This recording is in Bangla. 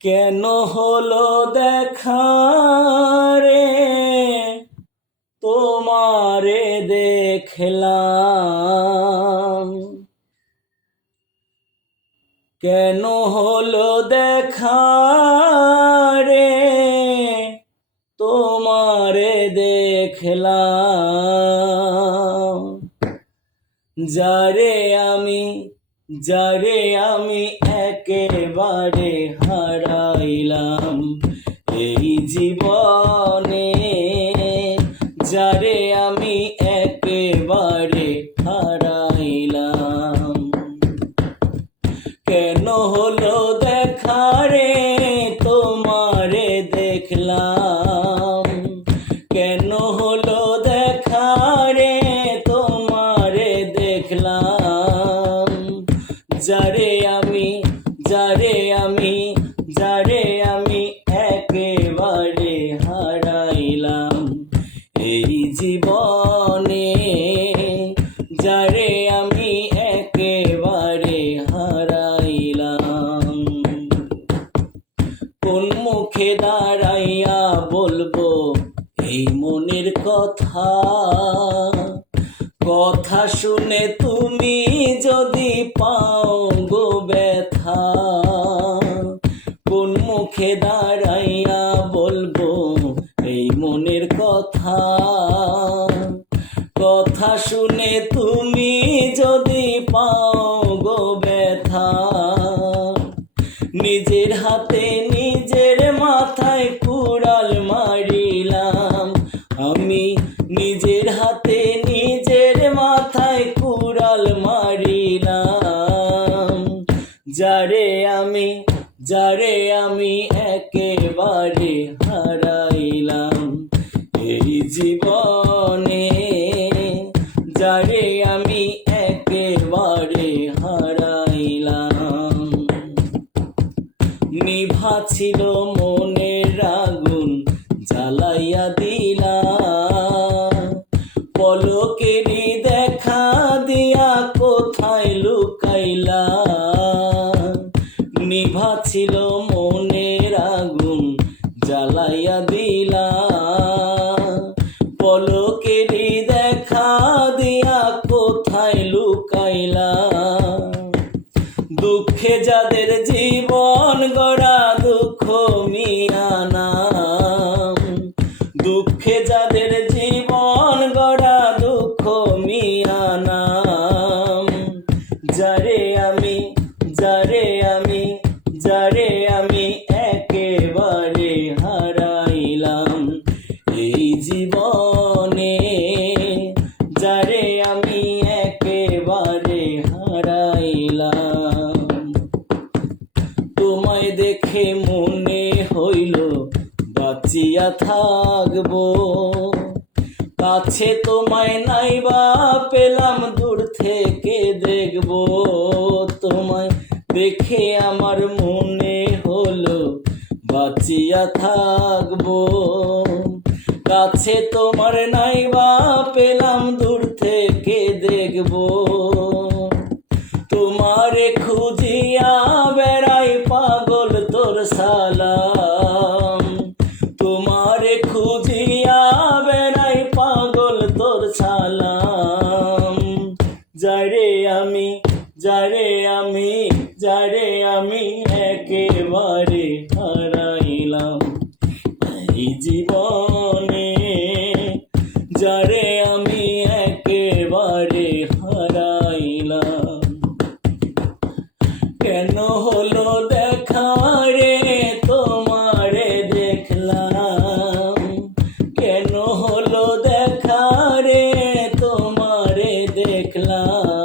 কেন হলো দেখা রে, তোমারে দেখলাম। কেন হলো দেখা রে, তোমারে দেখলাম। যারে আমি একেবারে হারাইলাম এই জীবনে, যারে আমি একেবারে হারাইলাম। কেন হলো দেখা রে, তোমারে দেখলাম। কেন হলো দেখা রে, তোমারে দেখলাম। যারে আমি একেবারে হারাইলাম এই জীবনে, যারে আমি একেবারে হারাইলাম। কোন মুখে দাঁড়াইয়া বলবো এই মনের কথা, কথা শুনে তুমি যদি পাও গো ব্যথা। কোন মুখে দাঁড়াইয়া বলবো এই মনের কথা, কথা শুনে তুমি যদি পাও গো ব্যথা। নিজের হাতে নিজের মাথায় কুড়াল মারিলাম, আমি নিজের হাতে নিজের মাথায় কুড়াল মারিলাম। যারে আমি একেবারে হারাইলাম এই জীবনে, যারে আমি একেবারে হারাইলাম। নিভা ছিল মনের আগুন জ্বালাইয়া দিলা, পলকেরই দেখা দিয়া কোথায় লুকাইলা। নিভা ছিল মনের আগুন জ্বালাইয়া দিলা, পলকেরই দেখা দিয়া কোথায় লুকাইলা। দুঃখে যাদের জীবন গড়া দুঃখ মিয়া নাম, দুঃখে যাদের জীবন গড়া দুঃখ মিয়া নাম। যারে আমি একেবারে হারাইলাম এই জীবনে, যারে আমি একেবারে হারাইলাম। তোমায় দেখে মনে হইল বাঁচিয়া থাকবো, কাছে তোমায় নাইবা পেলাম দূর থেকে দেখবো। তোমায় দেখে আমার মনে হলো বাঁচিয়া থাকবো, কাছে তোমার নাইবা পেলাম দূর থেকে দেখবো। তোমারে খুঁজিয়া বেড়াই পাগল তোর সালাম, তোমারে খুঁজিয়া বেড়াই পাগল তোর সালাম। যারে আমি একেবারে হারাইলাম এই জীবনে, যারে আমি একেবারে হারাইলাম। কেন হলো দেখা রে, তোমারে দেখলাম। কেন হলো দেখা রে, তোমারে দেখলাম।